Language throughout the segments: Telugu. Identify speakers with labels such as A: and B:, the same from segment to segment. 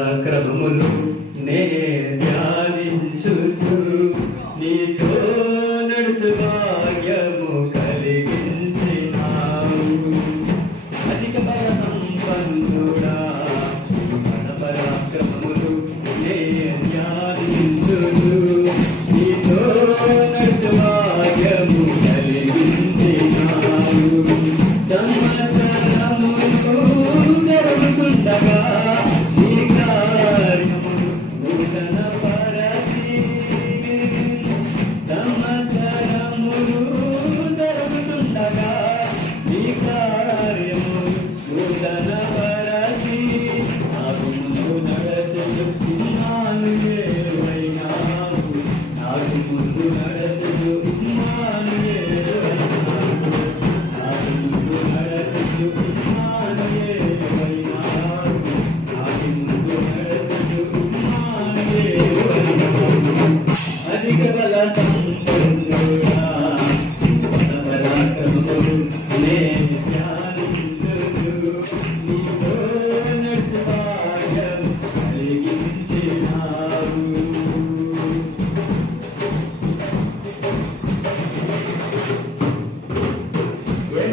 A: క్రమమును నే ధ్యానించుచు. నీతో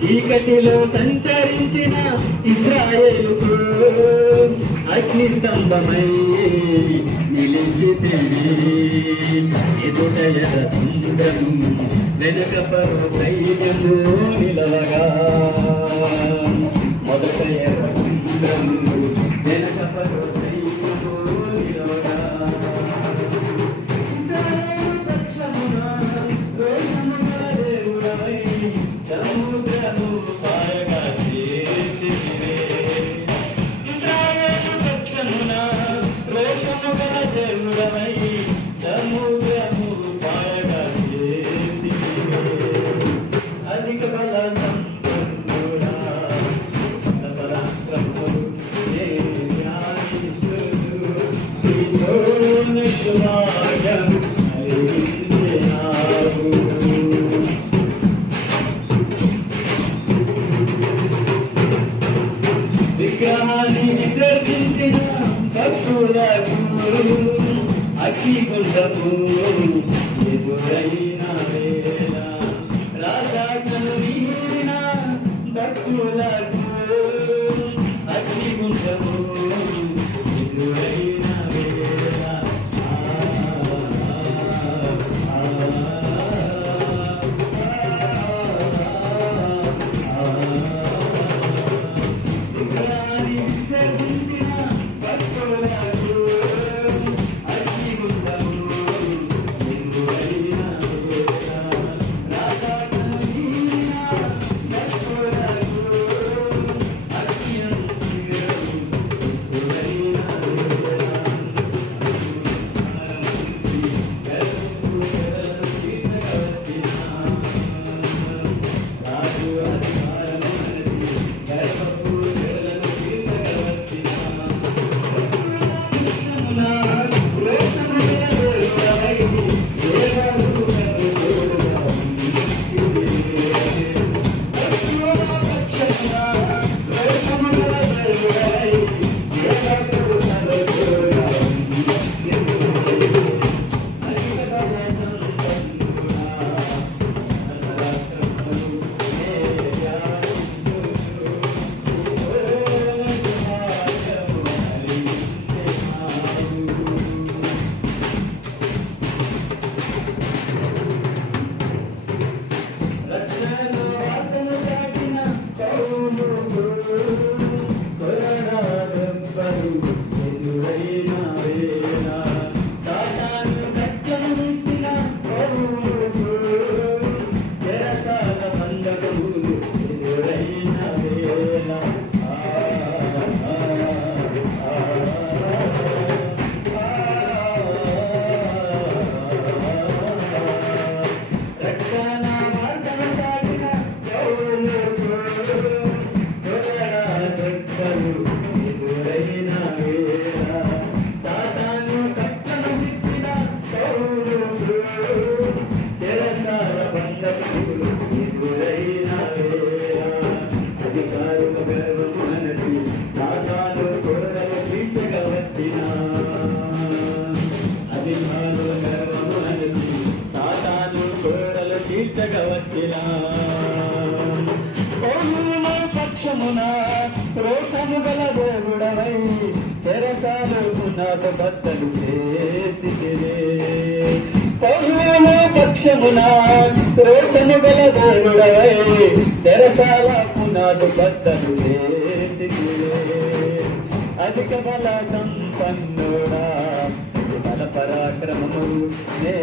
A: చీకటిలో సంచరించిన ఇస్రాయేలుకు అగ్ని స్తంభమై నిలిచితేనే ఎదుట సముద్రము వెనుక పరు సైన్యము నిలవగా. విగ్రహాన్ని విసర్జించిన భక్తులకు అతి గుండపు ఎదురైన వేళ రాజాకను భక్తులకు అతి గుండపు చేసిలా పక్షమున రోషము గల దేవుడవై తెరసాలు పునాద బద్దలు చేసిరే పౌరుల పక్షమున రోషము గల దేవుడవై తెరసాల పునాద బద్దలు చేసిరే అధిక బల సంపన్నుడా బల పరాక్రమము నే